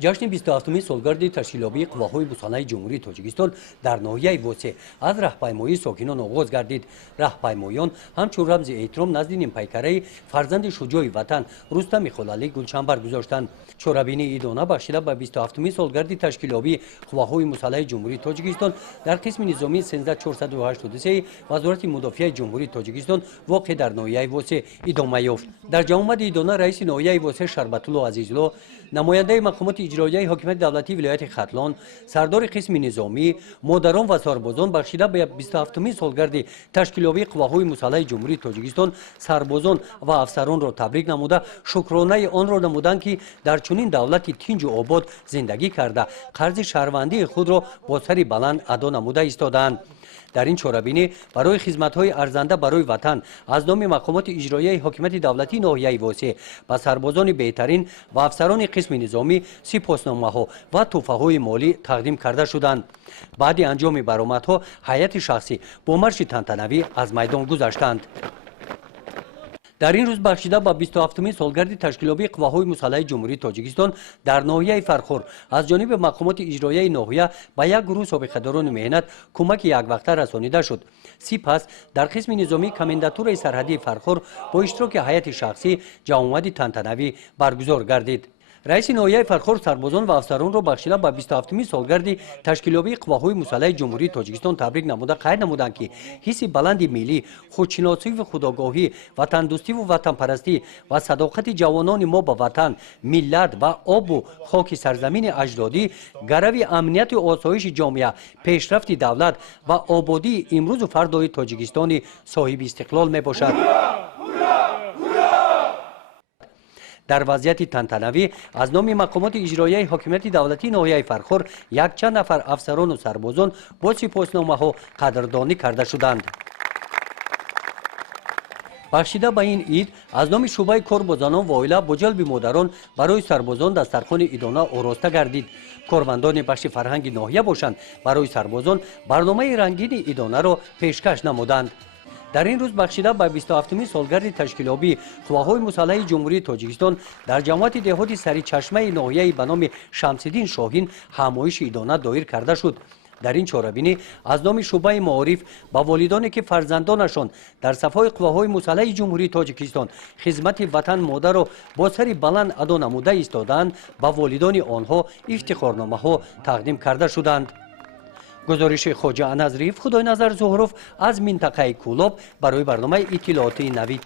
جشن 27 سالگرد تشکیل‌یابی قواهای مسلح جمهوری تاجیکستان در ناحیه واسه از راهپیمایی ساکنان آغاز گردید. راهپیمایان همچون رمز احترام نزد نیمپیکره فرزند شجاع وطن رستم خلالی گلشن برگذاشتند. چورابینی ایدانه بخشیده به 27 سالگرد تشکیل‌یابی قواهای مسلح جمهوری تاجیکستان در قسم نظامی 13483 وزارت مدافع جمهوری تاجیکستان واقع در ناحیه واسه ادامه یافت. در جمع ایدانه رئیس ناحیه واسه شربت‌الله عزیزالله، نماینده مقامات اجرایی حاکمیت دولتی ولایت ختلان، سردار قسم نظامی، مادران و سربازان بخشیده به 27 سالگرد تشکیل‌یابی قواهای مسلح جمهوری تاجیکستان سربازان و افسران را تبریک نموده شکرانه آن را نمودند که در چنین دولتی تنج و آباد زندگی کرده قرض شهروندی خود را با سر بلند ادا نموده ایستادند. در این چورابینی برای خدمت‌های ارزنده برای وطن از نام مقامات اجرایی حکومت دولتی ناحیه واسع و سربازان بهترین و افسران قسم نظامی سپاسنامه‌ها و تحفه‌های مالی تقدیم کرده شدند. بعد انجام برآمدها هیئت شخصی با مارش تنتنوی از میدان گذشتند. در این روز بخشیده به 27 سالگرد تشکیل‌یابی قواهای مسلح جمهوری تاجیکستان در ناحیه فرخور از جانب مقامات اجرایی ناحیه به یک گروه سابقه‌داران مهنت کمک یک وقته رسانیده شد. سپس در قسم نظامی کمانداتور سرحدی فرخور با اشتراک هیئت شخصی جمع‌آمد تنتنوی برگزار گردید. رئیس ناحیه فرخور سربازان و افسران را بخشیده به 27 سالگرد تشکیل‌یابی قواهای مسلح جمهوری تاجیکستان تبریک نموده قید نمودند که حس بلند ملی، خودشناسی و خودآگاهی، وطندوستی و وطنپرستی و صداقت جوانان ما به وطن، ملت و آب و خاک سرزمین اجدادی گرو امنیت و آسایش جامعه، پیشرفت دولت و آبادی امروز و فردای تاجیکستان صاحب استقلال میباشد. در وضعیت تنتنوی از نام مقامات اجرایی حکومت دولتی ناحیه فرخور یک چند نفر افسران و سربازان با سپاسنامه‌ها قدردانی کرده شدند. بخشیده به این عید از نام شعبه کار با زنان و عائله با جلب مادران برای سربازان دسترخوان ایدانه آراسته گردید. کارمندان بخش فرهنگ ناحیه باشند برای سربازان برنامه رنگین ایدانه را پیشکش نمودند. در این روز بخشیده به 27 سالگرد تشکیل‌یابی قواهای مسلح جمهوری تاجیکستان در جماعت دهات سری چشمه ناحیه به نام شمس‌الدین شاهین همایش ایدانه دایر کرده شد. در این چهاربینی از نام شعبه معارف با والدانی که فرزندانشان در صفهای قواهای مسلح جمهوری تاجیکستان خدمت وطن مادر را با سر بلند ادا نموده ایستادند با والدان آنها افتخارنامه‌ها تقدیم کرده شدند. گزارش خواجه انس ریف خدای نظر زهروف از منطقه کولاب برای برنامه اطلاعاتی نوید.